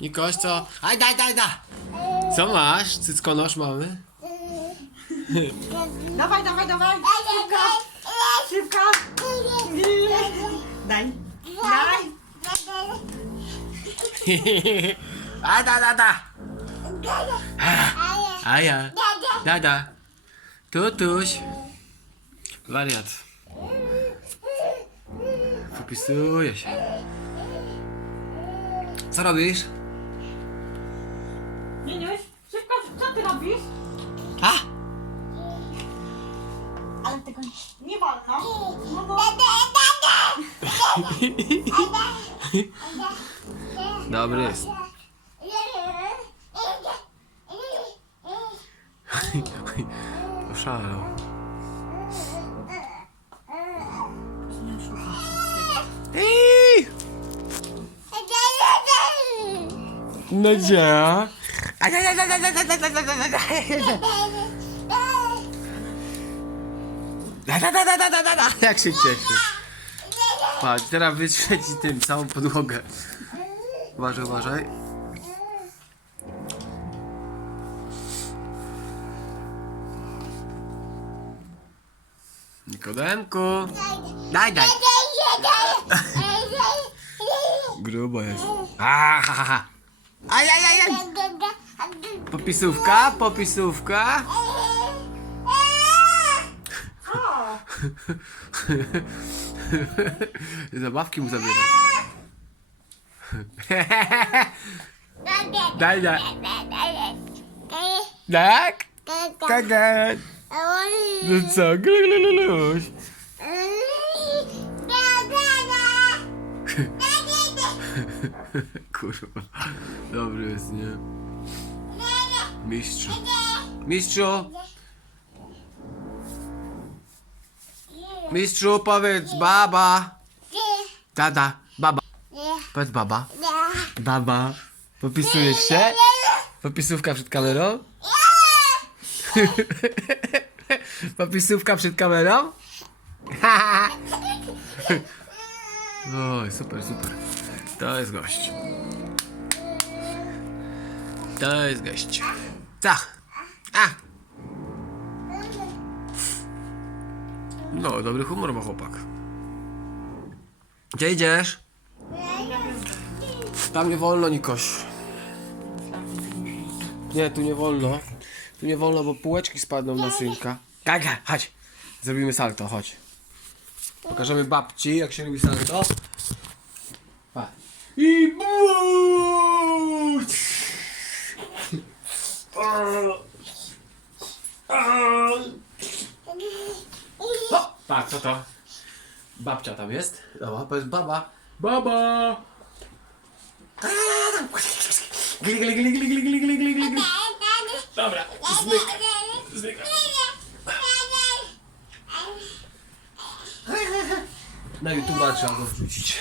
Nikoś, co? Aj, daj, daj, daj! Co masz? Cyckonosz mamy? Dawaj, dawaj, dawaj. Szybko. Szybko. Daj. Daj. A, da, da, da! A ja. Da, da. Tutuś. Wariat. Popisuje się. Co robisz? Nieniuś, szybko, co ty robisz? A! Ale tego nie wolno. No bo... Dobry jest. Oszalał. Ej! No gdzie? Jak się cieszy. Patrz, teraz wytrzeć ci tym całą podłogę. Uważaj, uważaj. Nikodemku. Daj, daj. Grubo jest. A, ha, ha, ha. Aj, aj, aj, aj. Popisówka, popisówka. Zabawki mu zabiera. Daj, daj. Tak? Tak. No co? Glulululuś. Kurwa. Dobry jest, nie? Mistrzu. Mistrzu! Mistrzu, powiedz baba. Dada, baba. Powiedz baba. Baba. Popisujesz się? Popisówka przed kamerą? Popisówka przed kamerą? Oj, super, super. To jest gość. To jest gość. Tak. A. No, dobry humor ma chłopak. Gdzie idziesz? Tam nie wolno, Nikoś. Nie, tu nie wolno. Tu nie wolno, bo półeczki spadną na synka. Gaga, chodź. Zrobimy salto, chodź. Pokażemy babci, jak się robi salto. Pa. I buć! O, tak, co to? Babcia tam jest. Dobra, to jest baba. Baba! Gli, gli, gli, gli, gli, gli, gli, gli, gli. Dobra, zmyk, zmyk. Na YouTube'a trzeba go wrzucić.